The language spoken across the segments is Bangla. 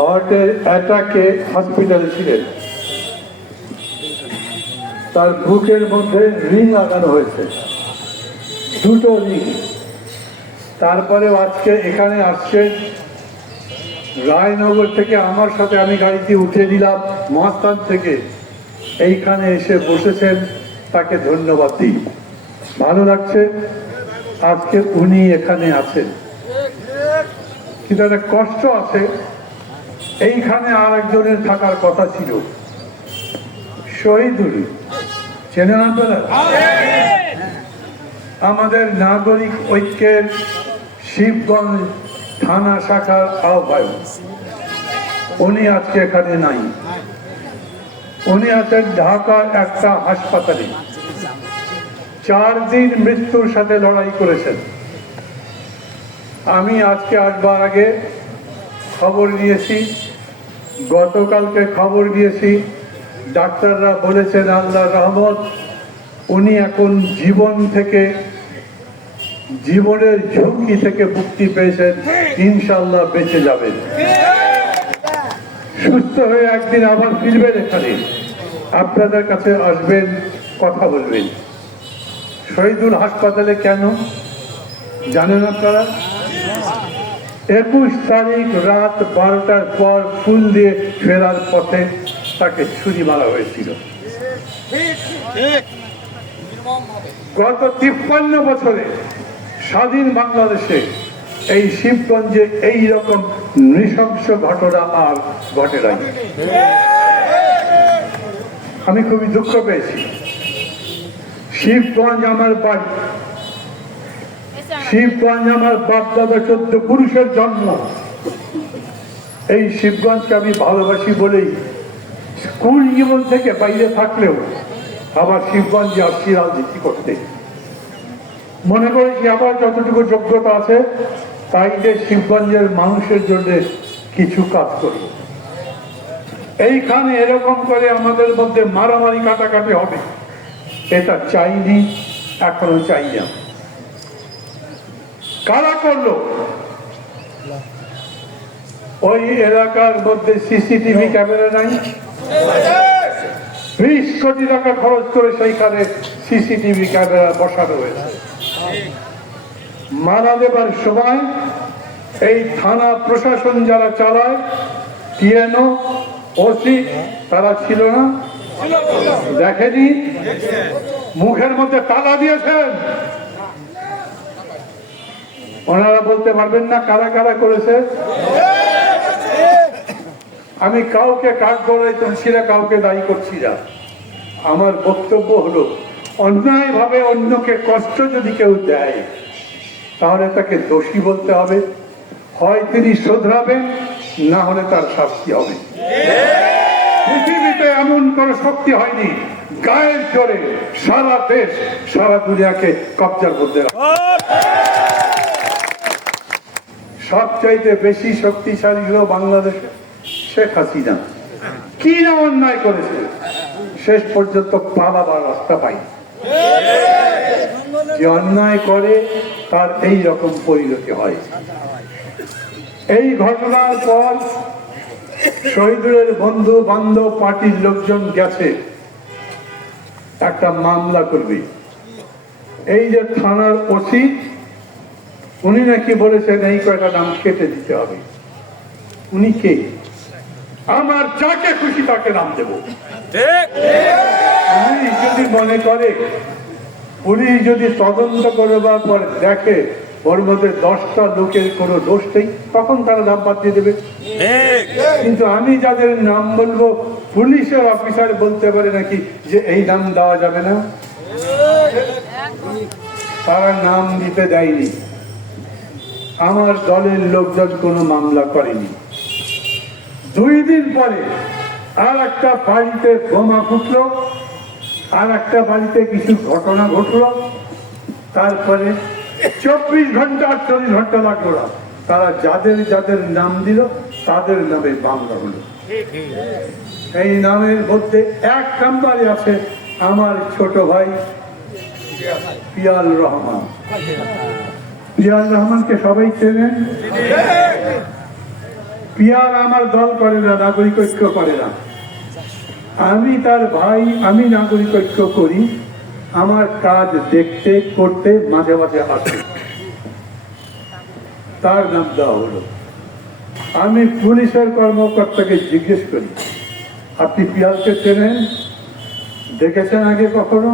হার্টের অ্যাটাকে হসপিটালে ছিলেন। তার বুকের মধ্যে রিং লাগানো হয়েছে, দুটো রিং। তারপরে আজকে এখানে আসছেন রায়নগর থেকে, আমার সাথে আমি গাড়িতে উঠে দিলাম মহাস্থান থেকে, এইখানে এসে বসেছেন। তাকে ধন্যবাদ দিই, ভালো লাগছে আজকে উনি এখানে আছেন। কিন্তু একটা কষ্ট আছে, এইখানে আর একজনের থাকার কথা ছিল, শহীদুল, চেনেন আপনারা? আমাদের নাগরিক ঐক্যের শিবগঞ্জ থানা শাখার আহ্বায়ক, উনি আজকে এখানে নাই। উনি আছেন ঢাকার একটা হাসপাতালে, 4 দিন মৃত্যুর সাথে লড়াই করেছেন। আমি আজকে আসবার আগে খবর নিয়েছি, গতকালকে খবর দিয়েছি, ডাক্তাররা বলেছেন আল্লাহর রহমত উনি এখন জীবনের ঝুঁকি থেকে মুক্তি পেয়েছেন, ইনশাল্লাহ বেঁচে যাবেন। সুস্থ হয়ে একদিন আবার ফিরবেন এখানে, আপনাদের কাছে আসবেন, কথা বলবেন। শহীদুল হাসপাতালে কেন জানেন আপনারা? 21 তারিখ রাত 12টার পর ফুল দিয়ে ফেরার পথে তাকে ছুরি মারা হয়েছিল। গত 53 বছরে স্বাধীন বাংলাদেশে এই শিবগঞ্জে এই রকম নৃশংস ঘটনা আর ঘটে নাই। আমি খুবই দুঃখ পেয়েছি। শিবগঞ্জ আমার বাড়ি, শিবগঞ্জ আমার বাপ দাদা 14 পুরুষের জন্ম। এই শিবগঞ্জকে আমি ভালোবাসি বলেই স্কুল জীবন থেকে বাইরে থাকলেও আবার শিবগঞ্জে আসছি রাজনীতি করতে। মনে করেছি আবার যতটুকু যোগ্যতা আছে তাই যে শিবগঞ্জের মানুষের জন্য কিছু কাজ করি। এইখানে এরকম করে আমাদের মধ্যে মারামারি কাটাকাটি হবে এটা চাইনি, এখনো চাই না। কারা করলো? ওই এলাকার মধ্যে সিসিটিভি ক্যামেরা নাই, 20 কোটি টাকা খরচ করে সেইখানে সিসিটিভি ক্যামেরা বসানো হয়েছে। মারা দেবার সময় এই থানা প্রশাসন যারা চালায়, টিএনও, ওসি, তারা ছিল না, দেখেনি, মুখের মধ্যে তালা দিয়েছেন। ওনারা বলতে পারবেন না কারা কারা করেছে। আমি কাউকে কাঠ গড়াই তুলছি না, কাউকে দায়ী করছি না। আমার বক্তব্য হলো অন্যায় ভাবে অন্যকে কষ্ট যদি কেউ দেয় তাহলে তাকে দোষী বলতে হবে, হয় তিনি শোধরাবেন, না হলে তার শাস্তি হবে। পৃথিবীতে এমন কোন শক্তি হয়নি গায়ের জোরে সারা দেশ সারা দুনিয়াকে কবজার মধ্যে রাখে। সবচাইতে বেশি শক্তিশালী হলো বাংলাদেশে শেখ হাসিনা। কি না অন্যায় করেছে, শেষ পর্যন্ত পালাবার রাস্তা পাই। যে অন্যায় করে তার এই রকম পরিণতি হয়। এই ঘটনার পর শহীদুলের বন্ধু বান্ধব পার্টির লোকজন গেছে একটা মামলা করবে। এই যে থানার ওসি, উনি নাকি বলেছেন এই কয়টা নাম কেটে দিতে হবে। উনি কে? আমার যাকে খুশি তাকে নাম দেব। পুলিশ যদি মনে করে, পুলিশ যদি তদন্ত করবার পর দেখে ওর মধ্যে 10টা লোকের কোনো দোষ নেই, তখন তারা নাম বাদ দিয়ে দেবে। কিন্তু আমি যাদের নাম বলবো, পুলিশের অফিসার বলতে পারে নাকি যে এই নাম দেওয়া যাবে না? তারা নাম দিতে দেয়নি। আমার দলের লোকজন কোনো মামলা করেনি। 2 দিন পরে আর একটা বাড়িতে বোমা ফুটলো, আর একটা বাড়িতে কিছু ঘটনা ঘটলো। তারপরে 24 ঘন্টা 48 ঘন্টা লাগলো না, তারা যাদের যাদের নাম দিল তাদের নামে মামলা হলো। এই নামের মধ্যে 1 নম্বরে আছে আমার ছোট ভাই পিয়াল রহমান। পিয়াল রহমানকে সবাই চেনেন। পিয়ার আমার দল করে না, নাগরিক ঐক্য করে না। আমি তার ভাই, আমি নাগরিক ঐক্য করি। আমার কাজ দেখতে করতে মাঝে মাঝে আসে, তার নাম দেওয়া হলো। আমি পুলিশের কর্মকর্তাকে জিজ্ঞেস করি, আপনি পিয়ালকে চেনেন, দেখেছেন আগে কখনো?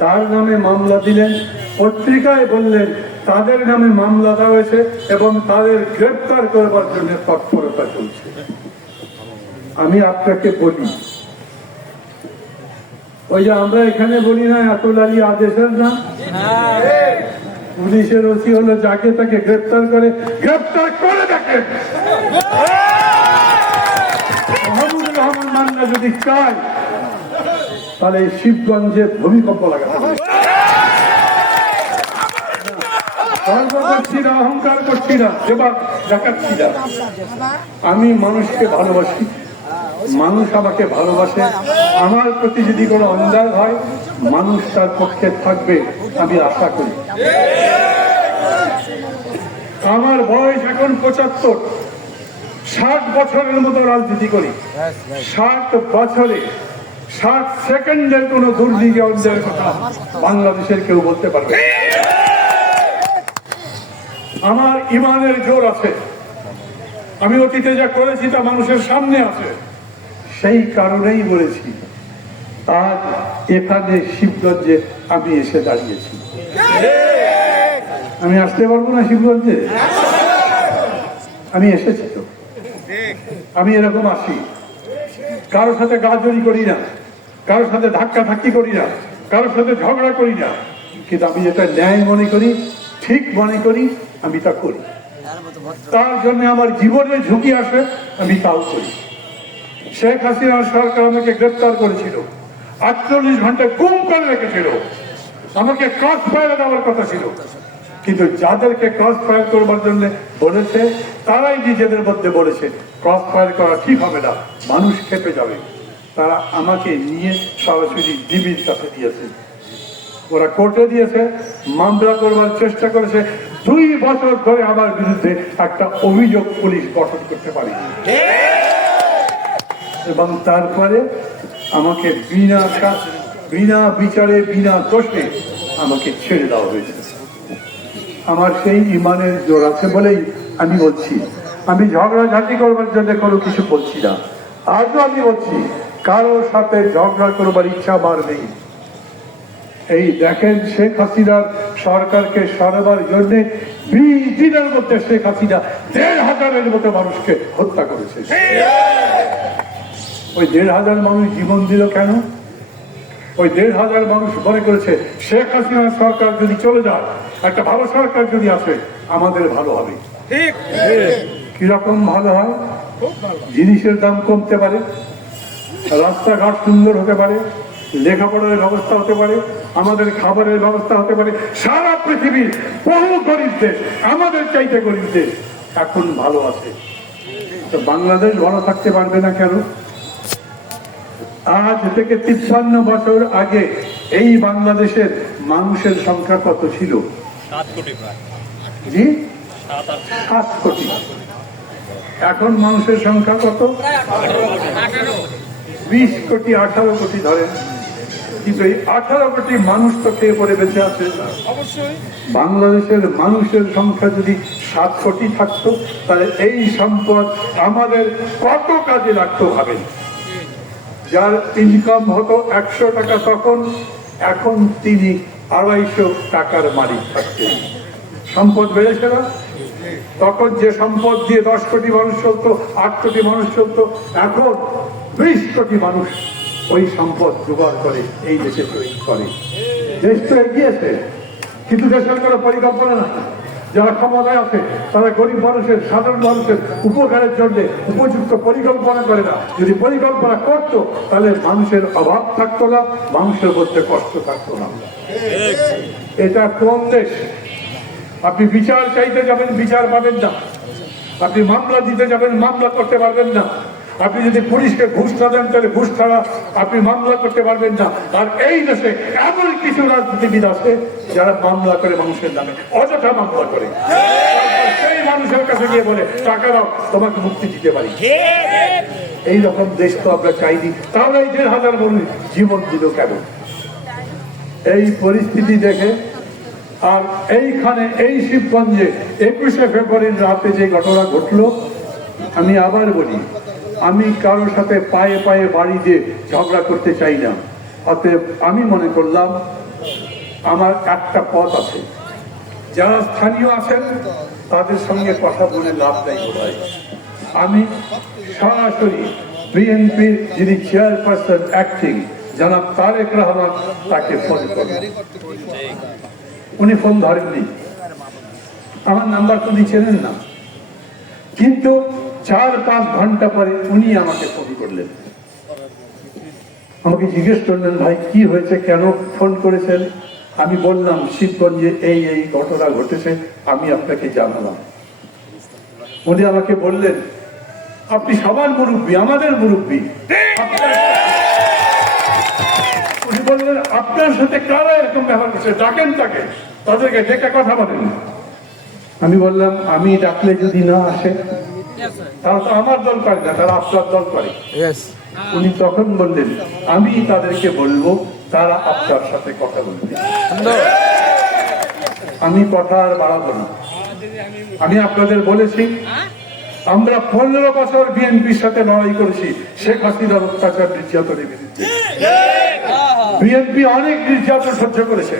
তার নামে মামলা দিলেন, পত্রিকায় বললেন তাদের নামে মামলা দেওয়া হয়েছে এবং তাদের গ্রেপ্তার করবার জন্য তৎপরতা চলছে। আমি আপনাকে বলি, ওই যে আমরা এখানে বলি না আতুল আলী আদেশের নাম, পুলিশের ওসি হলো যাকে তাকে গ্রেপ্তার করে দেখেন। মাহমুদুর রহমান মান্না যদি চায় তাহলে শিবগঞ্জে ভূমিকম্প লাগাতে হবে। গর্ব করছি না, অহংকার করছি না, এবার দেখাচ্ছি না। আমি মানুষকে ভালোবাসি, মানুষ আমাকে ভালোবাসে। আমার প্রতি যদি কোনো অন্যায় হয় মানুষ তার পক্ষে থাকবে আমি আশা করি। আমার বয়স এখন 75, 60 বছরের মতো রাজনীতি করি। 60 বছরে 60 সেকেন্ডের কোন দুর্নীতি অন্যায়ের কথা বাংলাদেশের কেউ বলতে পারবে। আমার ইমানের জোর আছে, আমি অতীতে যা করেছি তা মানুষের সামনে আছে। সেই কারণেই বলেছি আজ এখানে শিবগঞ্জে আমি এসে দাঁড়িয়েছি। আমি আসতে পারবো না শিবগঞ্জে? আমি এসেছি তো, আমি এরকম আসি। কারোর সাথে গাজরি করি না, কারোর সাথে ধাক্কা ধাক্কি করি না, কারোর সাথে ঝগড়া করি না, কিন্তু আমি যেটা ন্যায় মনে করি, ঠিক মনে করি, আমি তা করি। তার জন্য আমার জীবনে ঝুঁকি আসে, আমি তাও করি। শেখ হাসিনার সরকার আমাকে গ্রেপ্তার করেছিল, 48 ঘন্টা গুম করে রেখেছিল। আমাকে ক্রস ফায়ার দেওয়ার কথা ছিল, কিন্তু যাদেরকে ক্রস ফায়ার করবার জন্য বলেছে তারাই নিজেদের মধ্যে বলেছে ক্রস ফায়ার করা ঠিক হবে না, মানুষ খেপে যাবে। তারা আমাকে নিয়ে সরাসরি ডিবির কাছে দিয়েছে, ওরা কোর্টে দিয়েছে, মামলা করবার চেষ্টা করেছে। 2 বছর ধরে আমার বিরুদ্ধে একটা অভিযোগ পুলিশ গঠন করতে পারে, এবং তারপরে আমাকে বিনা বিচারে বিনা দোষে আমাকে ছেড়ে দেওয়া হয়েছে। আমার সেই ইমানের জোর আছে বলেই আমি বলছি, আমি ঝগড়াঝাটি করবার জন্য কোনো কিছু বলছি না। আজও আমি বলছি কারোর সাথে ঝগড়া করবার ইচ্ছা আমার নেই। এই দেখেন শেখ হাসিনার সরকারকে সরাবার জন্য 20 দিনের মধ্যে শেখ হাসিনা 1,500-এর মতো মানুষকে হত্যা করেছে। ওই 1,500 মানুষ জীবন দিল কেন? ওই 1,500 মানুষ মনে করেছে শেখ হাসিনার সরকার যদি চলে যায়, একটা ভালো সরকার যদি আসে আমাদের ভালো হবে। কিরকম ভালো হয়? জিনিসের দাম কমতে পারে, রাস্তাঘাট সুন্দর হতে পারে, লেখাপড়ার ব্যবস্থা হতে পারে, আমাদের খাবারের ব্যবস্থা হতে পারে। সারা পৃথিবীর বহু গরিব দেশ, আমাদের চাইতে গরিব দেশ এখন ভালো আছে, তো বাংলাদেশ ভালো থাকতে পারবে না কেন? আজ থেকে 53 বছর আগে এই বাংলাদেশের মানুষের সংখ্যা কত ছিল? 7 কোটি প্রায়। জি 7 কোটি। এখন মানুষের সংখ্যা কত? 20 কোটি, 18 কোটি ধরেন। কিন্তু এই 18 কোটি মানুষ তো খেয়ে পড়ে বেঁচে আছে। অবশ্যই বাংলাদেশের মানুষের সংখ্যা যদি 7 কোটি থাকতো তাহলে এই সম্পদ আমাদের কত কাজে লাগতো ভাবেন। যার ইনকাম হতো 100 টাকা তখন, এখন তিনি 250 টাকার মালিক থাকতেন। সম্পদ বেড়েছে না? তখন যে সম্পদ দিয়ে 10 কোটি মানুষ চলতো, 8 কোটি মানুষ চলতো, এখন 20 কোটি মানুষ ওই সম্পদ জোগাড় করে এই দেশে তৈরি করে। দেশ তো এগিয়েছে, কিন্তু দেশের কোনো পরিকল্পনা নাই। যারা ক্ষমতায় আছে তারা গরিব মানুষের, সাধারণ মানুষের উপকারের জন্য উপযুক্ত পরিকল্পনা করে না। যদি পরিকল্পনা করতো তাহলে মানুষের অভাব থাকতো না, মানুষের মধ্যে কষ্ট থাকতো না। এটা কোন দেশ? আপনি বিচার চাইতে যাবেন, বিচার পাবেন না। আপনি মামলা দিতে যাবেন, মামলা করতে পারবেন না। আপনি যদি পুলিশকে ঘুষ না দেন তাহলে ঘুষ ছাড়া আপনি মামলা করতে পারবেন না। আর এই দেশে এমন কিছু রাজনীতিবিদ আছে যারা মামলা করে মানুষের নামে, অযথা মামলা করে। সেই মানুষের কাছে গিয়ে বলে টাকা দাও তোমাকে মুক্তি দিতে পারি। এই রকম দেশ তো আমরা চাইনি, তাহলে এই 1,500 মানুষ জীবন দিল কেন? এই পরিস্থিতি দেখে আর এইখানে এই শিবগঞ্জে 21শে ফেব্রুয়ারির রাতে যে ঘটনা ঘটলো, আমি আবার বলি, আমি কারোর সাথে পায়ে পায়ে বাড়ি দিয়ে ঝগড়া করতে চাই না। অতএব আমি মনে করলাম আমার একটা পথ আছে, যারা স্থানীয় আছেন তাদের সঙ্গে কথা বলে লাভ নাই বোধহয়। আমি সরাসরি বিএনপির যিনি চেয়ারপারসন অ্যাক্টিং জনাব তারেক রহমান তাকে ফোন করলেন। উনি ফোন ধরেননি, আমার নাম্বার তো উনি চেনেন না, কিন্তু 4-5 ঘন্টা পরে উনি আমাকে ফোন করলেন। আমাকে জিজ্ঞেস করলেন, ভাই কি হয়েছে, কেন ফোন করেছেন? আমি বললাম শিবগঞ্জে এই এই ঘটনা ঘটেছে, আমি আপনাকে জানালাম। উনি আমাকে বললেন, আপনি সবার মুরব্বী, আমাদের মুরব্বী, উনি বললেন আপনার সাথে কারা এরকম ব্যবহার করছে, ডাকেন তাকে, তাদেরকে ডেকে কথা বলেন। আমি বললাম আমি ডাকলে যদি না আসে তারা তো আমার দল করে না, তারা আপনার দল করে। উনি তখন বললেন আমি তাদেরকে বলবো তারা আপনার সাথে কথা বলবে। আমি কথা আর বাড়াবো না। আমি আপনাদের বলেছি আমরা 15 বছর বিএনপির সাথে লড়াই করেছি শেখ হাসিনার অত্যাচার নির্যাতনের বিরুদ্ধে। বিএনপি অনেক নির্যাতন সহ্য করেছে,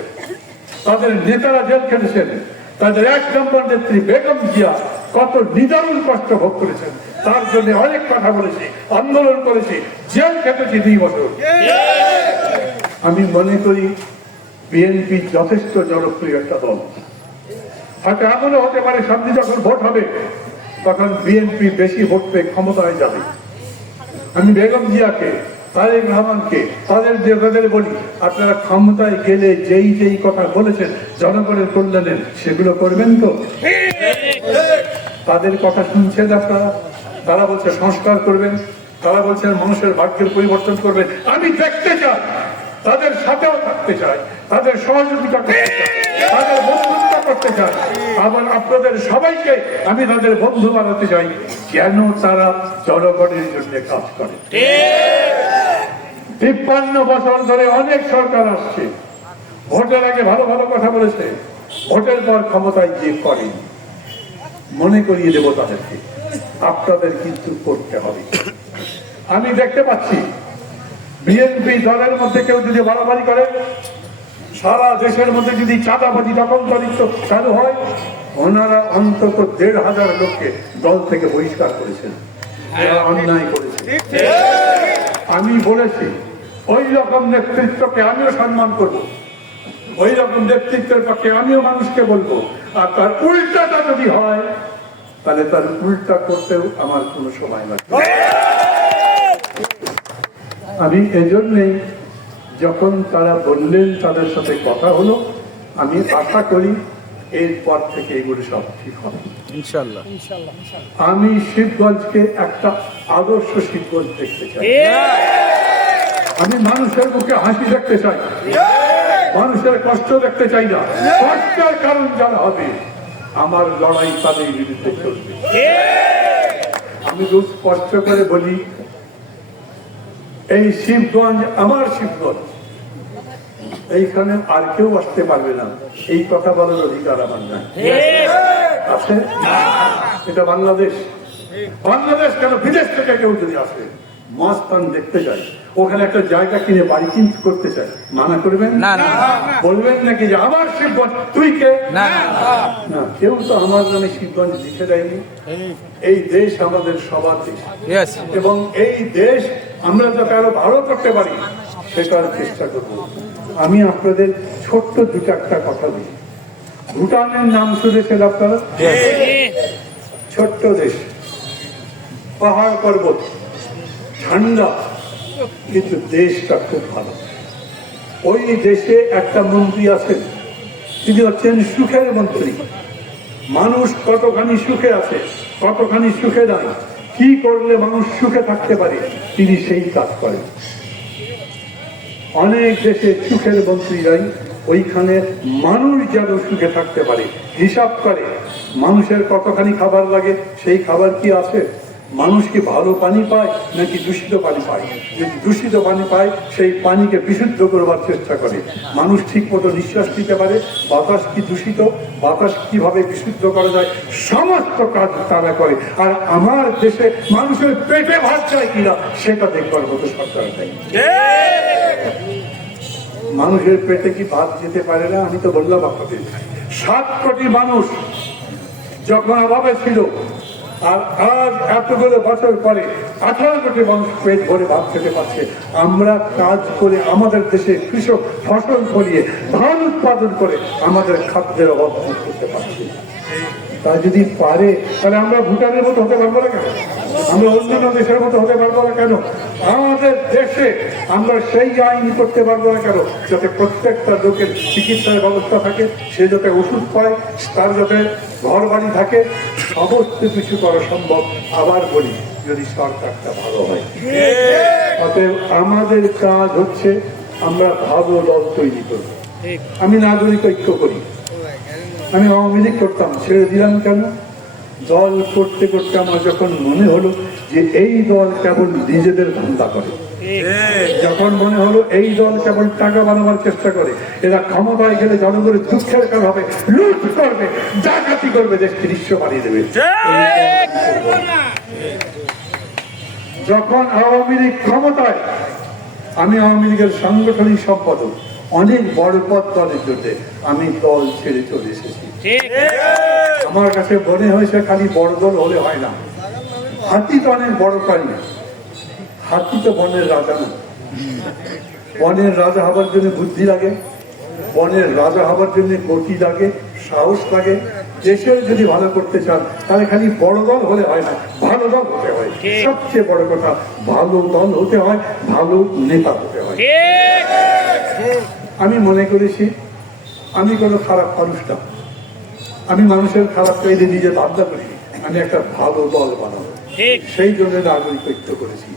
তাদের নেতারা জেল খেটেছেন, তাদের 1 নম্বর নেত্রী বেগম জিয়া কত নিদারুণ কষ্ট ভোগ করেছেন, তার জন্য অনেক কথা বলেছি, আন্দোলন করেছি, জেল খেটেছি 2 বছর। আমি মনে করি বিএনপি যথেষ্ট জনপ্রিয় একটা দল। হয়তো এমনও হতে পারে সামনে যখন ভোট হবে তখন বিএনপি বেশি ভোট পেয়ে ক্ষমতায় যাবে। আমি বেগম জিয়াকে, তারেক রহমানকে, তাদের বলি আপনারা ক্ষমতায় গেলে যেই যেই কথা বলেছেন জনগণের কল্যাণের সেগুলো করবেন তো? তাদের কথা শুনছেন আপনারা? তারা বলছে সংস্কার করবেন, তারা বলছেন মানুষের ভাগ্যের পরিবর্তন করবেন। আমি দেখতে চাই, তাদের সাথেও থাকতে চাই, তাদের সহযোগিতা করতে চাই, তাদের বন্ধুত্ব করতে চাই। আবার আপনাদের সবাইকে আমি তাদের বন্ধু বানাতে চাই, যেন তারা জনগণের জন্য কাজ করে। 53 বছর ধরে অনেক সরকার আসছে, ভোটের আগে ভালো ভালো কথা বলেছে, ভোটের পর ক্ষমতায় গিয়ে করেনি। মনে করিয়ে দেব তাদেরকে, আপনাদের কিন্তু করতে হবে। আমি দেখতে পাচ্ছি বিএনপি দলের মধ্যে কেউ যদি বাড়াবাড়ি করে, সারা দেশের মধ্যে যদি চাঁদাবাজি দখলদারিত্ব চালু হয়, ওনারা অন্তত 1,500 লোককে দল থেকে বহিষ্কার করেছেন, এরা অন্যায় করেছে। আমি বলেছি ওই রকম নেতৃত্বকে আমিও সম্মান করব, ওই রকম নেতৃত্বের পক্ষে আমিও মানুষকে বলবো। আর তার উল্টাটা যদি হয় তাহলে তার উল্টা করতেও আমার কোনো সময় লাগবে। আমি এজন্যই যখন তারা বললেন তাদের সাথে কথা হলো, আমি আশা করি এরপর থেকে এগুলো সব ঠিক হবে ইনশাআল্লাহ। আমি শিবগঞ্জকে একটা আদর্শ শিবগঞ্জ দেখতে চাই। আমি মানুষের মুখে হাসি দেখতে চাই, মানুষের কষ্ট দেখতে চাই না। কষ্টের কারণ যারা হবে আমার লড়াই তাদের বিরুদ্ধে চলবে। আমি খুব স্পষ্ট করে বলি, এই শিবগঞ্জ আমার শিবগঞ্জ, এইখানে আর কেউ আসতে পারবে না, এই কথা বলার অধিকার আমার নাই। আছে? এটা বাংলাদেশ। বাংলাদেশ কেন, বিদেশ থেকে কেউ যদি আসে মস্তান দেখতে চাই, ওখানে একটা জায়গা কিনে বাড়ি কিনতে করতে চাই, মানা করবেন না? বলবেন নাকি যে আমার শিবগঞ্জ তুই কে? না, কেউ তো আমার নামে শিবগঞ্জ লিখে দেয়নি। এই দেশ আমাদের সবার দেশ, এবং এই দেশ আমরা যাতে আরো ভালো করতে পারি সেটার চেষ্টা করব। আমি আপনাদের ছোট্ট 2-4টা কথা বলি। ভুটানের নাম শুনেছেন আপনারা? ছোট্ট দেশ, পাহাড় পর্বত, ঠান্ডা, কিন্তু দেশটা খুব ভালো। ওই দেশে একটা মন্ত্রী আছেন, তিনি হচ্ছেন সুখের মন্ত্রী। মানুষ কতখানি সুখে আছে, কতখানি সুখে নাই, কি করলে মানুষ সুখে থাকতে পারে, তিনি সেই কাজ করেন। অনেক দেশে সুখের মন্ত্রীরাই ওইখানে মানুষ যেন সুখে থাকতে পারে, হিসাব করে মানুষের কতখানি খাবার লাগে, সেই খাবার কি আছে, মানুষ কি ভালো পানি পায় নাকি দূষিত পানি পায়। যদি দূষিত পানি পায় সেই পানিকে বিশুদ্ধ করবার চেষ্টা করে। মানুষ ঠিক মতো নিঃশ্বাস নিতে পারে, বাতাস কি দূষিত, বাতাস কিভাবে বিশুদ্ধ করা যায়, সমস্ত কাজ তারা করে। আর আমার দেশে মানুষের পেটে ভাত যায় কিনা সেটা দেখবার মতো সরকার নেই। মানুষের পেটে কি ভাত যেতে পারে না? আমি তো বললাম আপনাদের 7 কোটি মানুষ যখন অভাবে ছিল, আর আজ এতগুলো বছর পরে 18 কোটি মানুষ পেট ভরে ভাত খেতে পারছে। আমরা কাজ করে আমাদের দেশে কৃষক ফসল ফলিয়ে ধান উৎপাদন করে আমাদের খাদ্যের অভাব দূর করতে পারছি। তা যদি পারে তাহলে আমরা ভুটানের মতো হতে পারবো না কেন? আমরা অন্যান্য দেশের মতো হতে পারবো না কেন? আমাদের দেশে আমরা সেই আইন করতে পারবো না কেন যাতে প্রত্যেকটা লোকের চিকিৎসার ব্যবস্থা থাকে, সে যাতে ওষুধ পায়, তার যাতে ঘর বাড়ি থাকে, সমস্ত কিছু করা সম্ভব। আবার বলি, যদি সরকারটা ভালো হয়। অতএব আমাদের কাজ হচ্ছে আমরা ভালো দল তৈরি করবো। আমি নাগরিক ঐক্য করি, আমি আওয়ামী লীগ করতাম, ছেড়ে দিলাম কেন? দল করতে করতে আমার যখন মনে হলো যে এই দল কেবল নিজেদের ধান্দা করে, যখন মনে হলো এই দল কেবল টাকা বানাবার চেষ্টা করে, এরা ক্ষমতায় গেলে জনগণের দুঃখের কারণ হবে, লুট করবে, ডাকাতি করবে, দেশকে নিঃস্ব বানিয়ে দেবে, যখন আওয়ামী লীগ ক্ষমতায়, আমি আওয়ামী লীগের সাংগঠনিক সম্পাদক, অনেক বড় পদ দলের জন্য আমি দল ছেড়ে চলে এসেছি। আমার কাছে মনে হয়েছে খালি বড় দল হলে হয় না, হাতি তো অনেক বড় প্রাণী, হাতি তো বনের রাজা না। বনের রাজা হবার জন্য বুদ্ধি লাগে, বনের রাজা হবার জন্য গতি লাগে, সাহস লাগে। দেশের যদি ভালো করতে চান তাহলে খালি বড় দল হলে হয় না, ভালো দল হতে হয়। সবচেয়ে বড় কথা, ভালো দল হতে হয়, ভালো নেতা হতে হয়। আমি মনে করেছি আমি কোনো খারাপ মানুষ না, আমি মানুষের খারাপ চাইলে নিজে ভাবনা করি, আমি একটা ভালো দল বানাবো। সেই জন্য নাগরিক ঐক্য করেছি।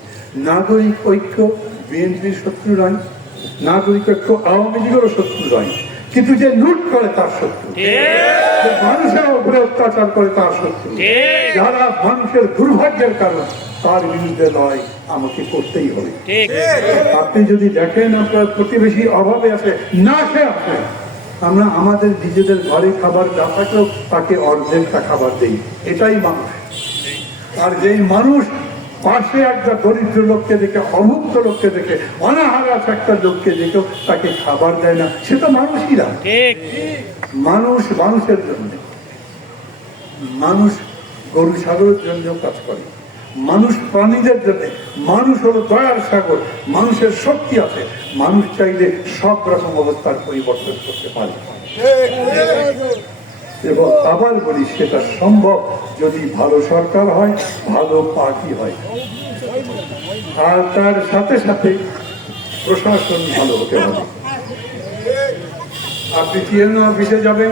নাগরিক ঐক্য বিএনপির শত্রু নয়, নাগরিক ঐক্য আওয়ামী লীগেরও শত্রু নয়, কিন্তু যে লুট করে তার শত্রু, মানুষের উপরে অত্যাচার করে তার শত্রু, যারা মানুষের দুর্ভাগ্যের কারণ, তার বিরুদ্ধে লড়াই আমাকে করতেই হবে। আপনি যদি দেখেন আপনার প্রতিবেশী অভাবে আছে, না খেয়ে আছে, আমরা আমাদের নিজেদের ঘরে খাবার না থাকলেও তাকে অর্ধেকটা খাবার দেই, এটাই মানুষ। আর যেই মানুষ পাশে একটা দরিদ্র লোককে দেখে, অভুক্ত লোককে দেখে, অনাহার আছে একটা লোককে দেখেও তাকে খাবার দেয় না, সে তো মানুষই না। মানুষ মানুষের জন্য, মানুষ গরু ছাগলের জন্য কাজ করে, মানুষ প্রাণীদের জন্য, মানুষ হলো দয়ার সাগর, মানুষের শক্তি আছে, মানুষ চাইলে সব রকম অবস্থার পরিবর্তন করতে পারে। এবং আবার বলি, সেটা সম্ভব যদি ভালো সরকার হয়, ভালো পার্টি হয়, আর তার সাথে সাথে প্রশাসন ভালো হতে হবে। আপনি টিএনও অফিসে যাবেন,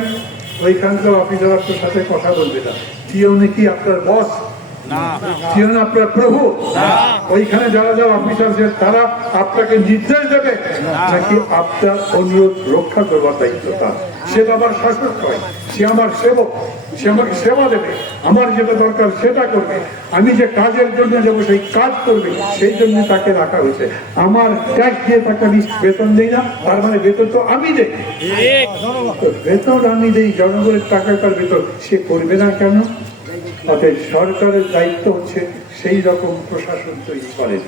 ওইখানকার অফিসার আপনার সাথে কথা বলবে না। টিএনও কি আপনার বস? টিএনও আপনার প্রভু? ওইখানে যারা যারা অফিসার তারা আপনাকে নির্দেশ দেবে নাকি আপনার অনুরোধ রক্ষা করবার দায়িত্ব তার? সে তো আমার শাসক নয়, সে আমার সেবক, সে আমাকে সেবা দেবে, আমার যেটা দরকার সেটা করবে, আমি যে কাজের জন্য যাবো সেই কাজ করবে, সেই জন্য তাকে রাখা হয়েছে। আমার ট্যাক্স দিয়ে তাকে আমি বেতন দিই না, তার মানে বেতন তো আমি দেই, বেতন আমি দেই, জনগণের টাকা তার বেতন, সে করবে না কেন? অতএব সরকারের দায়িত্ব হচ্ছে সেই রকম প্রশাসন তৈরি করেন,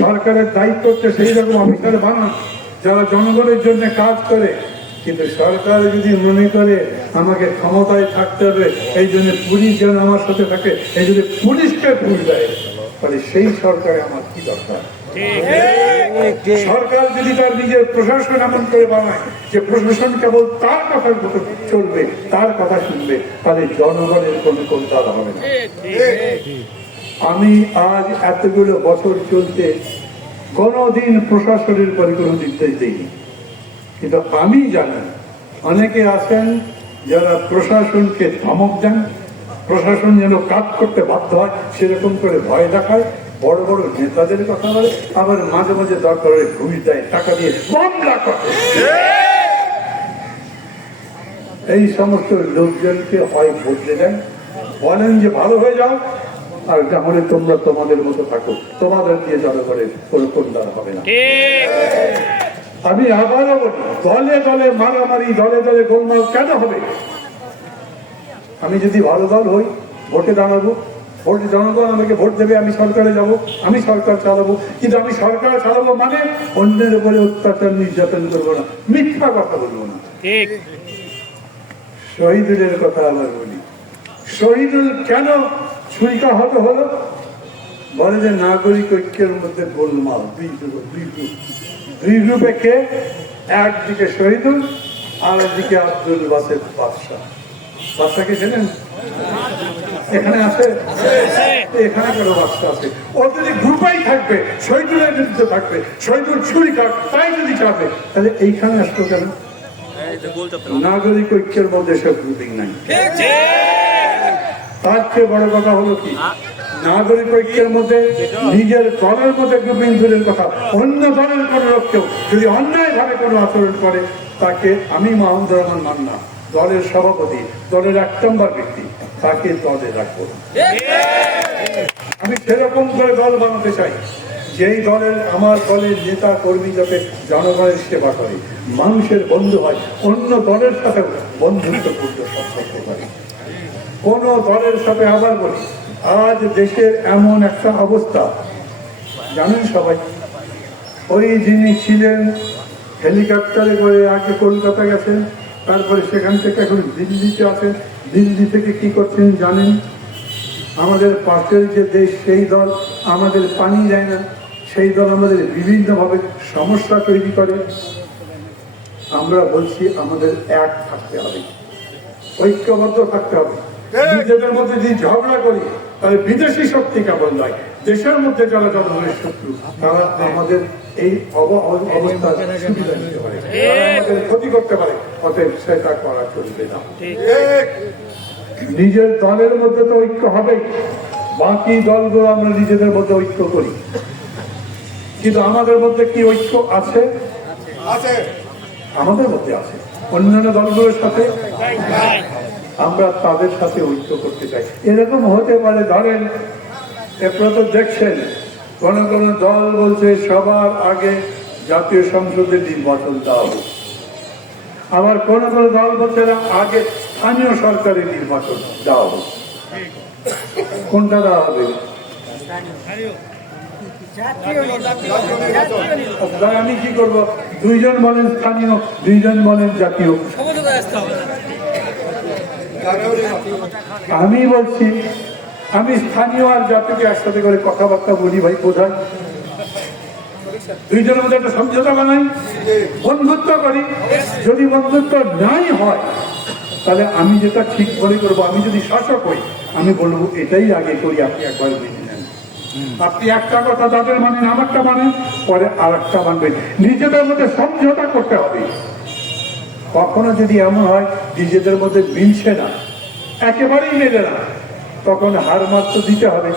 সরকারের দায়িত্ব হচ্ছে সেই রকম অফিসার বানান যারা জনগণের জন্য কাজ করে। কিন্তু সরকার যদি মনে করে আমাকে ক্ষমতায় থাকতে হবে, এই জন্য পুলিশ যেন আমার সাথে থাকে, এই জন্য পুলিশকে ভুল দেয়, তাহলে সেই সরকারে আমার কি দরকার? সরকার যদি তার নিজের প্রশাসন এমন করে বানায় যে প্রশাসন কেবল তার কথার মতো চলবে, তার কথা শুনবে, তাহলে জনগণের কোনো কল্যাণ হবে না। আমি আজ এতগুলো বছর চলতে কোনোদিন প্রশাসনের পরে কোনো নির্দেশ দিইনি, কিন্তু আমি জানি অনেকে আছেন যারা প্রশাসনকে ধমক দেন, প্রশাসন যেন কাজ করতে বাধ্য হয় সেরকম করে ভয় দেখায়, বড় বড় নেতাদের কথা বলে, আবার মাঝে মাঝে দরকার হলে ঘুষ দেয়, টাকা দিয়ে মামলা করে। এই সমস্ত লোকজনকে হয় বদলে দেন, বলেন যে ভালো হয়ে যাও, আর তাহলে তোমরা তোমাদের মতো থাকো, তোমাদের দিয়ে জনগণের কোনো কল্যাণ হবে না। আমি আবারও বলি, দলে দলে মারামারি, দলে দলে গোলমাল কেন হবে? আমি যদি ভালো দল হই, ভোটে দাঁড়াবো, ভোটে জনগণ আমাকে ভোট দেবে, আমি সরকারে যাব, আমি সরকার চালাবো, কিন্তু আমি সরকার চালাবো মানে অন্যের উপরে অত্যাচার নির্যাতন করবো না, মিথ্যা কথা বলবো না। শহীদুলের কথা আবার বলি, শহীদুল কেন ছুরিকাহত হলো? বলে যে নাগরিক ঐক্যের মধ্যে গোলমাল, দুই গ্রুপে কে? একদিকে শহীদুল আর একদিকে আব্দুল বাসেদ বাদশা। বাদশাকে চেনেন? এখানে আছে, এখানে কোনো বাদশা আছে। ও যদি গ্রুপেই থাকবে, শহীদুলের বিরুদ্ধে থাকবে, শহীদুল ছুরি কাট তাই যদি চাপে, তাহলে এইখানে আসতো কেন? নাগরিক ঐক্যের মধ্যে সব গ্রুপিং নাই। তার চেয়ে বড় কথা হলো কি, নাগরিক ঐক্যের মধ্যে নিজের দলের মধ্যে গ্রুপিং দূরের কথা, অন্য দলের কোন লোককেও যদি অন্যায় ভাবে কোনো আচরণ করে, তাকে আমি মাহমুদুর রহমান মান্না, দলের সভাপতি, দলের 1 নম্বর ব্যক্তি, তাকে দলে রাখবো। আমি সেরকম করে দল বানাতে চাই, যেই দলের আমার দলের নেতা কর্মী যাতে জনগণের সেবা করে, মানুষের বন্ধু হয়, অন্য দলের সাথে বন্ধুত্বপূর্ণ সম্পর্ক করে। কোন দলের সাথে, আবার বলি, আজ দেশের এমন একটা অবস্থা জানেন সবাই, ওই যিনি ছিলেন হেলিকপ্টারে করে আগে কলকাতা গেছেন, তারপরে সেখান থেকে এখন দিল্লিতে আছেন, দিল্লি থেকে কি করছেন জানেন? আমাদের পাশের যে দেশ সেই দল আমাদের পানি দেয় না, সেই দল আমাদের বিভিন্নভাবে সমস্যা তৈরি করে। আমরা বলছি আমাদের এক থাকতে হবে, ঐক্যবদ্ধ থাকতে হবে। নিজেদের মধ্যে যদি ঝগড়া করি, তাহলে বিদেশি শক্তি কেবল নয়, দেশের মধ্যে যারা জনগণের শত্রু, তারা আমাদের এই অবস্থার সুবিধা নিতে পারে, আমাদের ক্ষতি করতে পারে। অতএব সেটা করা চলবে না। নিজের দলের মধ্যে তো ঐক্য হবেই, বাকি দলগুলো আমরা নিজেদের মধ্যে ঐক্য করি, কিন্তু আমাদের মধ্যে কি ঐক্য আছে? আমাদের মধ্যে আছে, অন্যান্য দলগুলোর সাথে আমরা তাদের সাথে ঐক্য করতে চাই। এরকম হতে পারে, ধরেন আপনারা তো দেখছেন কোন কোন দল বলছে সবার আগে জাতীয় সংসদের নির্বাচন দেওয়া হবে, আবার কোন কোন দল বলছে না আগে স্থানীয় সরকারের নির্বাচন দেওয়া হবে। কোনটা দেওয়া হবে? আমি কি করবো? দুইজন বলেন স্থানীয়, দুইজন বলেন জাতীয়। আমি বলছি আমি স্থানীয় আর জাতীয়কে একসাথে করে কথাবার্তা বলি, ভাই বোঝাই, দুইজনের মধ্যে একটা সমঝোতা বানাই, বন্ধুত্ব করি। যদি বন্ধুত্ব নাই হয়, তাহলে আমি যেটা ঠিক মনে করবো, আমি যদি শাসক হই, আমি বলবো এটাই আগে করি, আপনি একবার মেনে নেন। আপনি একটা কথা তাদের মানেন, আমারটা মানেন, পরে আর একটা মানবেন। নিজেদের মধ্যে সমঝোতা করতে হবে। কখনো যদি এমন হয় নিজেদের মধ্যে মিলছে না, একেবারেই মেলে না, তখন হার মাত্র দিতে হবে,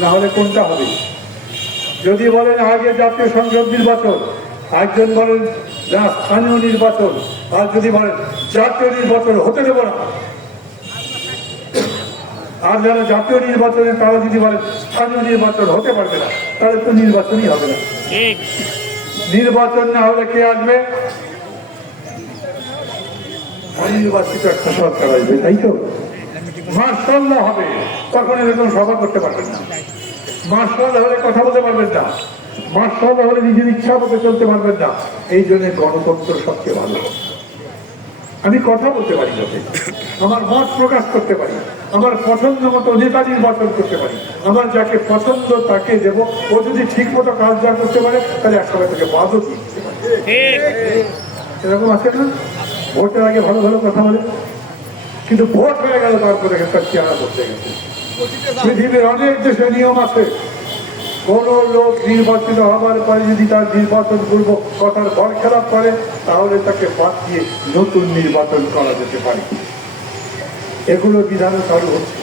না হলে কোনটা হবে? যদি বলেন আগে জাতীয় সংসদ নির্বাচন, একজন বলেন না স্থানীয় নির্বাচন, আর যদি বলেন জাতীয় নির্বাচন হতে দেব না, আর যারা জাতীয় নির্বাচনে তারা যদি বলেন স্থানীয় নির্বাচন হতে পারবে না, তাহলে তো নির্বাচনই হবে না। নির্বাচন না হলে কে আসবে? নির্বাচিত একটা সরকার আসবে, তাই তো? মার্শাল্লাহ হবে, তখন এরকম সভা করতে পারবেন না। মার্শাল্লাহ হলে কথা বলতে পারবেন না, মার্শাল্লাহ হলে নিজের ইচ্ছা মতো চলতে পারবেন না। এই জন্য গণতন্ত্র সবচেয়ে ভালো। আমি কথা বলতে পারি, যাতে আমার মত প্রকাশ করতে পারি, আমার পছন্দ মতো নেতা নির্বাচন করতে পারি, আমার যাকে পছন্দ তাকে দেব। ও যদি ঠিক মতো কাজ যা করতে পারে, তাহলে একসময় তাকে বাদও দিতে পারে। এরকম আছে না? ভোটের আগে ভালো ভালো কথা বলে, কিন্তু ভোট হয়ে গেল তারপরে তার চেহারা করতে গেছে। পৃথিবীর অনেক দেশে নিয়ম আছে, কোন লোক নির্বাচিত হবার পরে যদি তার নির্বাচন পূর্ব কথার বরখেলাপ করে, তাহলে তাকে বাদ দিয়ে নতুন নির্বাচন করা যেতে পারে। এগুলো বিধানে চালু হচ্ছে।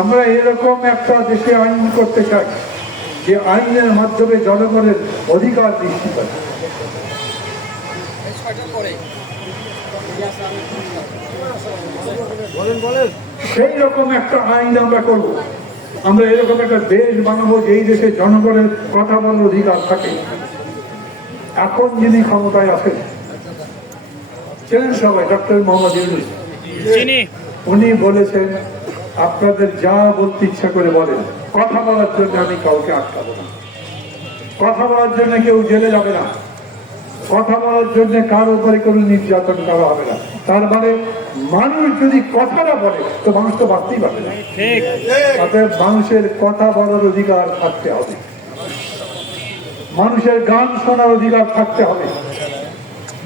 আমরা এরকম একটা দেশে আইন করতে চাই, যে আইনের মাধ্যমে জনগণের অধিকার নিশ্চিত হয়। সেই রকম একটা আইন আমরা করব। আমরা এরকম একটা দেশ বানাবো যেই দেশে জনগণের কথা বলার অধিকার থাকে। এখন যিনি ক্ষমতায় আছেন চেনেন সবাই, ডক্টর মোহাম্মদ ইউনূস। উনি বলেছেন আপনাদের যা বলতে ইচ্ছা করে বলেন, কথা বলার জন্য আমি কাউকে আটকাবো না, কথা বলার জন্য কেউ জেলে যাবে না, কথা বলার জন্য কার উপরে কোনো নির্যাতন করা হবে না। তার মানে মানুষ যদি কথা না বলে তো মানুষ তো বাঁচতেই পারবে না। অতএব মানুষের কথা বলার অধিকার থাকতে হবে, মানুষের গান শোনার অধিকার থাকতে হবে,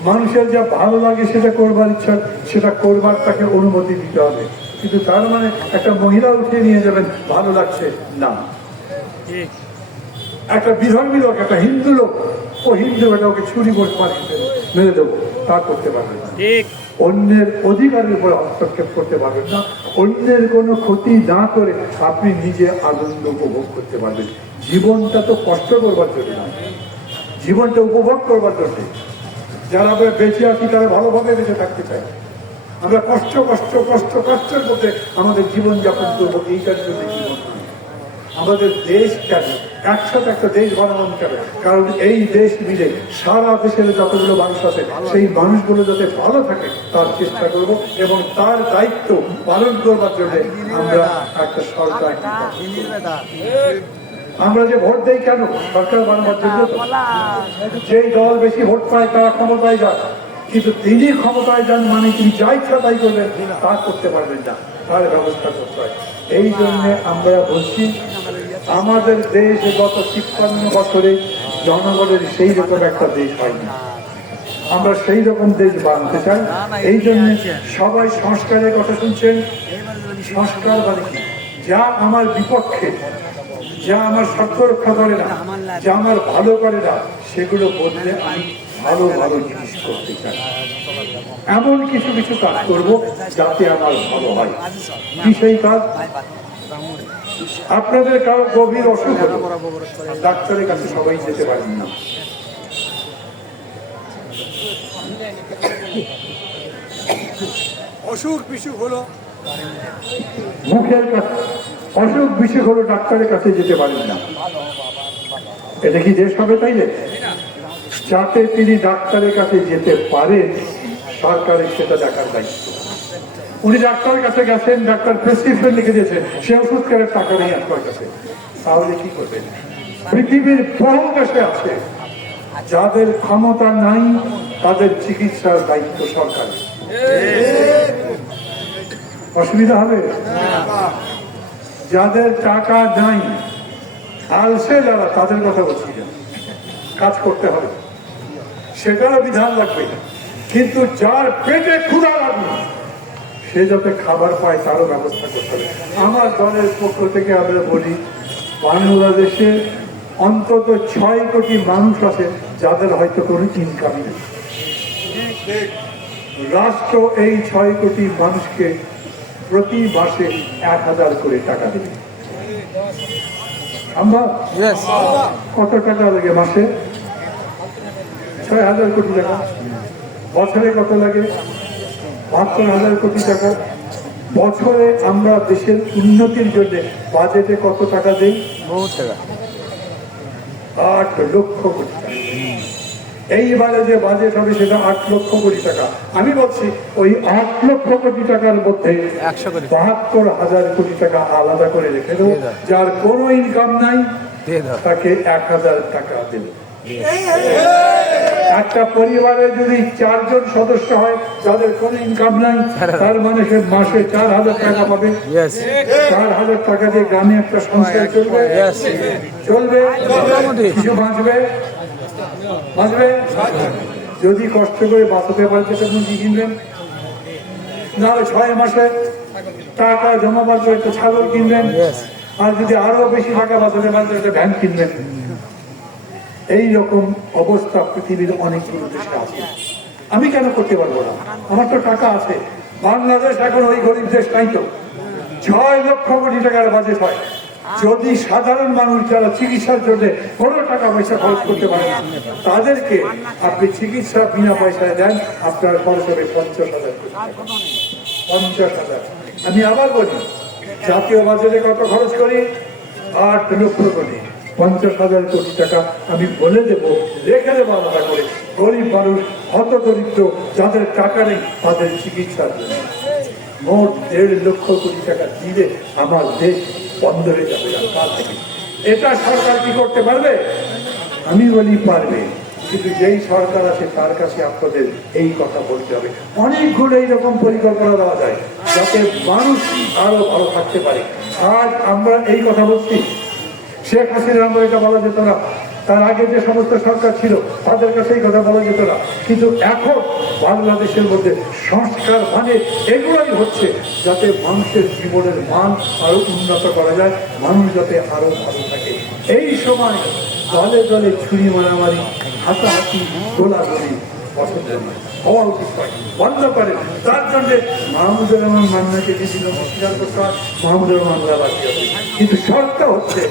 মানুষের যা ভালো লাগে সেটা করবার ইচ্ছা সেটা করবার তাকে অনুমতি দিতে হবে। কিন্তু তার মানে একটা মহিলা উঠিয়ে নিয়ে যাবেন ভালো লাগছে না, একটা বিধর্মী লোক, একটা হিন্দু লোক, ও হিন্দু এটা ওকে ছুরি বসে মেরে দেবো, তা করতে পারবেন না। অন্যের অধিকারের উপর হস্তক্ষেপ করতে পারবেন না, অন্যের কোনো ক্ষতি না করে আপনি নিজে আনন্দ উপভোগ করতে পারবেন। জীবনটা তো কষ্ট করবার জন্য নয়, জীবনটা উপভোগ করবার জন্য। যারা আমরা বেঁচে আছি তারা ভালোভাবে বেঁচে থাকতে চাই। আমরা কষ্ট কষ্ট কষ্ট কষ্টের মধ্যে আমাদের জীবনযাপন করবো, এইটার জন্য জীবন নয়। আমাদের দেশ কেন একসাথে একটা দেশ বানানো কেন? কারণ এই দেশ মিলে সারা দেশের যতগুলো মানুষ আছে সেই মানুষগুলো যাতে ভালো থাকে তার চেষ্টা করব, এবং তার দায়িত্ব পালন করবার জন্য আমরা একটা সরকার। আমরা যে ভোট দেই কেন? সরকার বানাবার জন্য। যেই দল বেশি ভোট পায় তারা ক্ষমতায় যায়, কিন্তু তিনি ক্ষমতায় যান মানে তিনি যা ইচ্ছা তাই করবেন তা করতে পারবেন না, তার ব্যবস্থা করতে হয়। এই জন্য আমরা বলছি আমাদের দেশ গত ৫৬ বছরে জনগণের সেই রকম একটা দেশ হয়নি, আমরা সেই রকম দেশ বানাতে চাই। এই জন্য সবাই সংস্কারের কথা শুনছেন। সংস্কার মানে কি? যা আমার বিপক্ষে, যা আমার স্বার্থ রক্ষা করে না, যা আমার ভালো করে না, সেগুলো বদলে আমি ভালো ভালো জিনিস করতে চাই। এমন কিছু কিছু কাজ করবো যাতে আমার ভালো হয়। কি সেই কাজ? আপনাদের কারো গভীর অসুখ হলো, ডাক্তারের কাছে সবাই যেতে পারেন না, অসুখ বিসুখ হলো, মুখের কাছে অসুখ বিসুখ হলো, ডাক্তারের কাছে যেতে পারেন না। এটা কি দেশ হবে? তাইলে যাতে তিনি ডাক্তারের কাছে যেতে পারেন সরকারের সেটা দেখার দায়িত্ব। উনি ডাক্তারের কাছে গেছেন, ডাক্তার প্রেসক্রিপশন লিখে দিয়েছেন, সে ওষুধ কেনার টাকা নেই আপনার কাছে, তাহলে কি করবেন? পৃথিবীর বহু দেশে আছে যাদের ক্ষমতা নাই, তাদের চিকিৎসার দায়িত্ব সরকারের। অসুবিধা হবে? যাদের টাকা নাই, আলসে যারা, তাদের কথা বলছি না, কাজ করতে হবে, সেটারও বিধান লাগবে। কিন্তু যার পেটে ক্ষুধা লাগবে সে যাতে খাবার পায় তারও ব্যবস্থা করতে হবে। আমার দলের পক্ষ থেকে আমরা বলি, বাংলাদেশে অন্তত ৬ কোটি মানুষ আছে যাদের হয়তো কোনো ইনকামই নেই। রাষ্ট্র এই ৬ কোটি মানুষকে প্রতি মাসে ১,০০০ করে টাকা দেবে। সম্ভব? কত টাকা লাগে মাসে? ৬,০০০ কোটি টাকা। বছরে কত লাগে? ৭২,০০০ কোটি টাকা। বছরে আমরা দেশের উন্নতির জন্য বাজেটে কত টাকা দেই? ৮ লক্ষ কোটি টাকা। এইবারে যে বাজেট হবে সেটা ৮ লক্ষ কোটি টাকা। আমি বলছি ওই ৮ লক্ষ কোটি টাকার মধ্যে ৭২,০০০ কোটি টাকা আলাদা করে রেখে দেবো। যার কোনো ইনকাম নাই তাকে ১,০০০ টাকা দেবে। একটা পরিবারে যদি ৪ জন সদস্য হয় যাদের কোনো ইনকাম নাই, তার মানে সে মাসে ৪,০০০ টাকা পাবে। ৪,০০০ টাকা দিয়ে গ্রামে একটা সংসার চলবে, চলবে, কিছু বাঁচবে, বাঁচবে। যদি কষ্ট করে বাঁচাতে পারছে তখন কি কিনবেন? নাহলে ৬ মাসে টাকা জমা পাচ্ছে একটা ছাগল কিনবেন, আর যদি আরো বেশি টাকা বাঁচাতে পারছে একটা ভ্যান কিনবেন। এইরকম অবস্থা পৃথিবীর অনেকগুলো দেশে আছে। আমি কেন করতে পারবো না? আমার তো টাকা আছে। বাংলাদেশ এখন ওই গরিব দেশ নাই তো। ৬ লক্ষ কোটি টাকার বাজেট হয়, যদি সাধারণ মানুষ যারা চিকিৎসার জন্য কোনো টাকা পয়সা খরচ করতে পারে না, তাদেরকে আপনি চিকিৎসা বিনা পয়সায় দেন, আপনার খরচ হবে 50,000। 50,000। আমি আবার বলি, জাতীয় বাজেটে কত খরচ করি? 8 লক্ষ কোটি। 50,000 কোটি টাকা আমি বলে দেব, রেখে দেবো আলাদা করে গরিব মানুষ, হত দরিদ্র যাদের টাকা নেই তাদের চিকিৎসার জন্য। মোট 1.5 লক্ষ কোটি টাকা দিলে আমার দেশ বন্ধ হয়ে যাবে কাল থেকে। এটা সরকার কি করতে পারবে? আমি বলি পারবে, কিন্তু যেই সরকার আছে তার কাছে আপনাদের এই কথা বলতে হবে। অনেকগুলো এইরকম পরিকল্পনা দেওয়া যায় যাতে মানুষ আরো ভালো থাকতে পারে। আজ আমরা এই কথা বলছি, শেখ হাসিনার আমলে এটা বলা যেত না, তার আগে যে সমস্ত সরকার ছিল তাদের কাছে এই কথা বলা যেত না, কিন্তু এখন বাংলাদেশের মধ্যে সংস্কার মানে এগুলোই হচ্ছে যাতে মানুষের জীবনের মান আরো উন্নত করা যায়, মানুষ যাতে আরো ভালো থাকে। এই সময় দলে দলে ছুরি মারামারি, হাতাহাতি, গোলাগুলি পছন্দ নয়, হওয়া উচিত নয়, বন্ধ করে। তার জন্য মাহমুদুর রহমান মান্নাকে দিয়েছিল স্বীকার করতে হয়, মাহমুদুর রহমান বাকি হবে। কিন্তু শর্ত হচ্ছে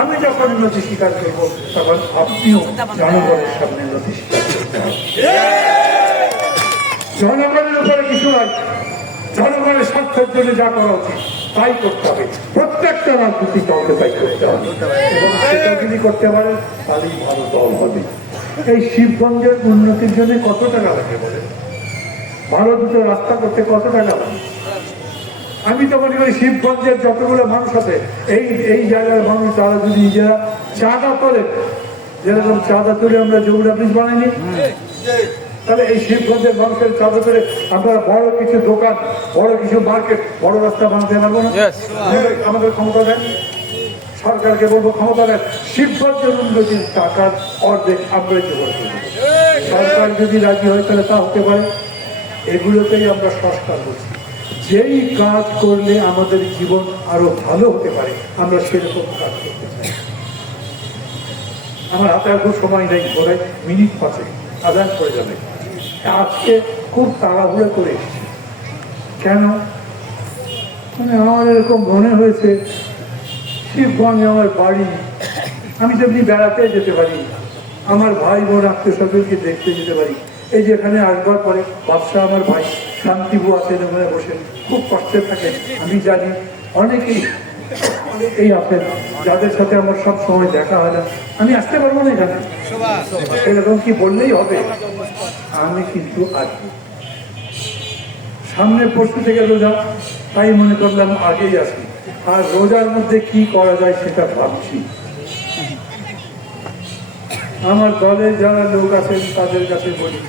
আমি যখন নথি স্বীকার করবো তখন আপনিও জনগণের সামনে নথি স্বীকার করতে হবে। জনগণের উপরে কিছু নয়, জনগণের স্বার্থের জন্য যা করা উচিত তাই করতে হবে। প্রত্যেকটা রাজনৈতিক দলকে তাই করতে হবে, এবং সেটা যদি করতে পারে তাহলেই ভালো দল হবে। এই শিবগঞ্জের উন্নতির জন্য কত টাকা লাগে বলে? ভালো দুটো রাস্তা করতে কত টাকা লাগে? আমি তো মনে করি শিবগঞ্জের যতগুলো মানুষ আছে এই জায়গার মানুষ, তারা যদি নিজেরা চাঁদা তোলে, যেরকম চাঁদা তুলে আমরা জৌড়া ব্রিজ বানাইনি, তাহলে এই শিবগঞ্জের মানুষের চাঁদা করে আমরা বড় কিছু দোকান, বড় কিছু মার্কেট, বড় রাস্তা বানাতে পারবো না? আমাদের ক্ষমতা দেন, সরকারকে বলবো ক্ষমতা দেন, শিবগঞ্জের উন্নতির টাকার অর্ধেক আমরা জোগাড় করবো। সরকার যদি রাজি হয় তাহলে তা হতে পারে। এগুলোতেই আমরা সংস্কার করছি। যেই কাজ করলে আমাদের জীবন আরো ভালো হতে পারে আমরা সেরকম কাজ করতে চাই। আমার হাতে আর খুব সময় নেই, পরে মিনিট 5 আদান করে যাবে। আজকে খুব তাড়াহুড়ো করে এসেছি। কেন? মানে আমার এরকম মনে হয়েছে শিবগঞ্জ আমার বাড়ি, আমি যেমনি বেড়াতে যেতে পারি, আমার ভাই বোন আত্মীয় স্বজনকে দেখতে যেতে পারি। এই যে এখানে আসবার পরে বাদশাহ আমার ভাই শান্তিবু আছেন ওখানে বসে, খুব কষ্টে থাকে। আমি জানি অনেকেই আছেন যাদের সাথে আমার সব সময় দেখা হয় না, আমি আসতে পারবো না এখানে, এরকম কি বললেই হবে? আমি কিন্তু আসবো। সামনে পরশু থেকে রোজা, তাই মনে করলাম আগেই আসি। আর রোজার মধ্যে কি করা যায় সেটা ভাবছি। আমার দলের যারা লোক আছেন তাদের কাছে বলি,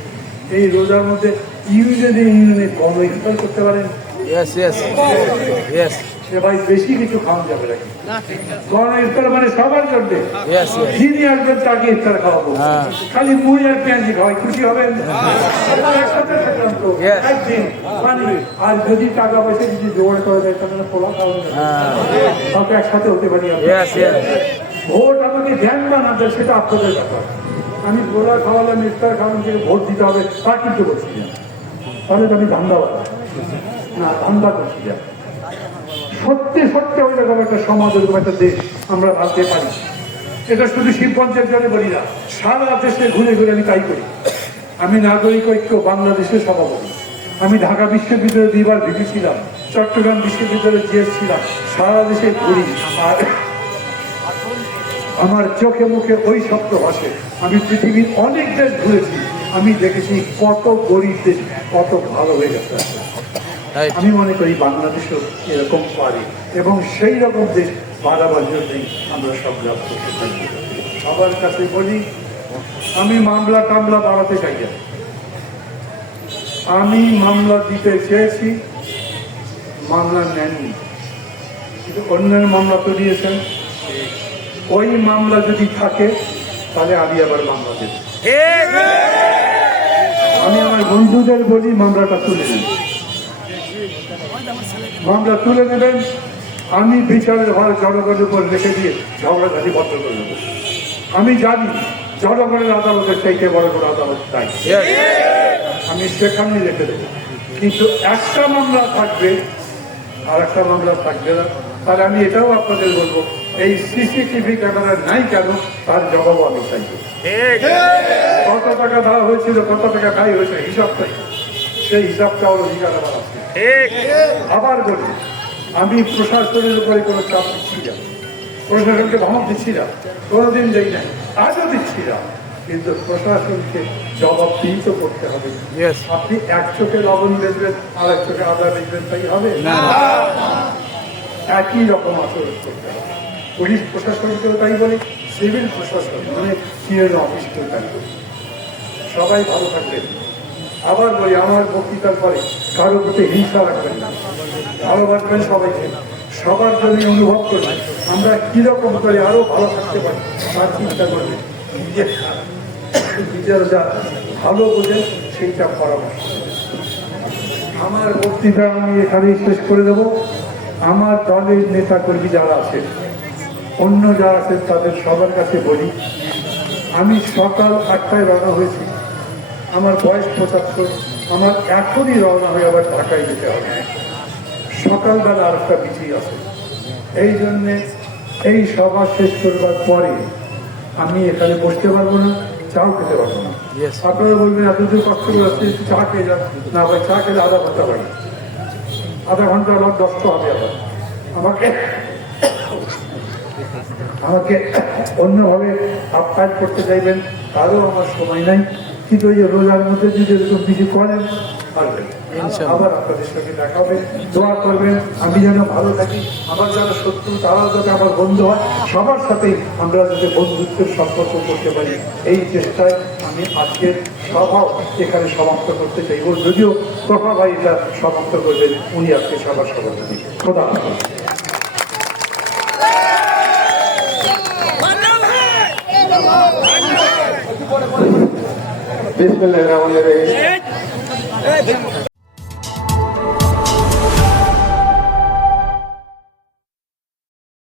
এই রোজার মধ্যে ইউনিয়নে গণ ইফতার করতে পারেন? সে ভাই বেশি কিছু খাওয়া যাবে নাকি? গণ ইফতার মানে সবার জন্য, যিনি আসবেন তাকে ইফতার খাওয়াবো। খালি মুড়ি আর পেঁয়াজি খাওয়াই, খুশি হবেন? একদিন আর যদি টাকা পয়সা যদি জোগাড় করা যায় তাহলে পোলা খাওয়া যাবে, সব একসাথে হতে পারি। ভোট আমাকে দেন বা না দেন সেটা আপনাদের ব্যাপার। আমি পোলা খাওয়ালাম, ইফতার খাওয়ালাম, থেকে ভোট দিতে হবে তা কিন্তু বলছি না, তাহলে তো আমি ধান্দাবাদ না, ধান্দা করছি না। সত্যি সত্যি ওই রকম একটা সমাজ, ওইরকম একটা দেশ আমরা ভাবতে পারি। এটা শুধু শিবগঞ্জের জন্য বলি না, সারা দেশে ঘুরে ঘুরে আমি তাই করি। আমি নাগরিক ঐক্য বাংলাদেশের সভাপতি, আমি ঢাকা বিশ্ববিদ্যালয়ে 2বার ভিপি ছিলাম, চট্টগ্রাম বিশ্ববিদ্যালয়ে জিএস ছিলাম, সারা দেশে ঘুরি। আর আমার চোখে মুখে ওই শব্দ ভাসে। আমি পৃথিবীর অনেক দেশ ঘুরেছি, আমি দেখেছি কত গরিব দেশ কত ভালো হয়ে গেছে। আমি মনে করি বাংলাদেশও এরকম পারে, এবং সেই রকম দেশ বাড়াবার জন্যই আমরা সংগ্রাম করতে থাকি। সবার কাছে বলি, আমি মামলা টামলা বাড়াতে চাই না। আমি মামলা দিতে চেয়েছি, মামলা নেননি, কিন্তু অন্যের মামলা তো দিয়েছেন। ওই মামলা যদি থাকে তাহলে আমি আবার মামলা দেব। আমি আমার বন্ধুদের বলি মামলাটা তুলে নেন, মামলা তুলে নেবেন। আমি বিচারের ভার জনগণের উপর রেখে দিয়ে ঝগড়াঝাটি বন্ধ করে দেবো। আমি জানি জনগণের আদালতের চাইতে বড় বড় আদালত চাই, আমি সেখানেই রেখে দেবো। কিন্তু একটা মামলা থাকবে আর একটা মামলা থাকবে না, তাহলে আমি এটাও আপনাদের বলবো এই সিসিটিভি ক্যামেরা নাই কেন তার জবাব আমি চাই। কত টাকা দেওয়া হয়েছিল, কত টাকা ব্যয় হয়েছে, হিসাব চাই। সেই হিসাবটা ওর অধিকার আমার আছে। আবার বলি, আমি প্রশাসনের উপরে কোনো চাপ দিচ্ছি না, প্রশাসনকে ধমক দিচ্ছি না, কোনোদিন যাই নাই, আজও দিচ্ছি না, কিন্তু প্রশাসনকে জবাবদিহি তো করতে হবে। আপনি এক চোখে লবণ বেচবেন আর এক চোখে আদা বেচবেন, তাই হবে না। একই রকম আচরণ করতে হবে। পুলিশ প্রশাসনকেও তাই বলি, সিভিল প্রশাসন মানে সিএর অফিসকেও তাই বলি। সবাই ভালো থাকবেন। আবার বলি, আমার বক্তৃতার পরে কারোর প্রতি হিংসা রাখবেন না, ভালোবাসবেন সবাইকে, সবার জন্য অনুভব করবেন আমরা কিরকম করে আরো ভালো থাকতে পারি তার চিন্তা করবেন। নিজের যা ভালো বোঝেন সেইটা পরামর্শ। আমার বক্তৃতা আমি এখানেই শেষ করে দেব। আমার দলের নেতা কর্মী যারা আছেন, অন্য যারা আছেন, তাদের সবার কাছে বলি, আমি সকাল 8টায় রওনা হয়েছি, আমার বয়স 75, আমার এখনই রওনা হয়ে আবার ঢাকায় যেতে হবে। সকালবেলা আর একটা মিছিল আছে, এই জন্যে এই সভা শেষ করবার পরে আমি এখানে বসতে পারবো না, চাও খেতে পারবো না। আপনারা বলবেন এতদূর কষ্ট করে আসছে, চা খেয়ে যান। না ভাই, চা খেলে আধা ঘন্টা লাগে, আধা ঘন্টা আমার 10টা হবে। আবার আমাকে অন্যভাবে আপ্যায়ন করতে চাইবেন, তারও আমার সময় নাই। কিন্তু ওই রোজার মধ্যে যদি এরকম কিছু করেন, পারবেন। আবার আপনাদের সঙ্গে দেখা হবে। দোয়া করবেন আমি যেন ভালো থাকি, আমার যারা শত্রু তারাও যাতে আমার বন্ধু হয়, সবার সাথেই আমরা যাতে বন্ধুত্বের সম্পর্ক করতে পারি, এই চেষ্টায় আমি আজকের সভাও এখানে সমাপ্ত করতে চাইব। যদিও প্রভা ভাই এটা সমাপ্ত করবেন, উনি আজকে সবার সভাপতি। খোদা হাফেজ। বিসমিল্লাহির রহমানির রহিম।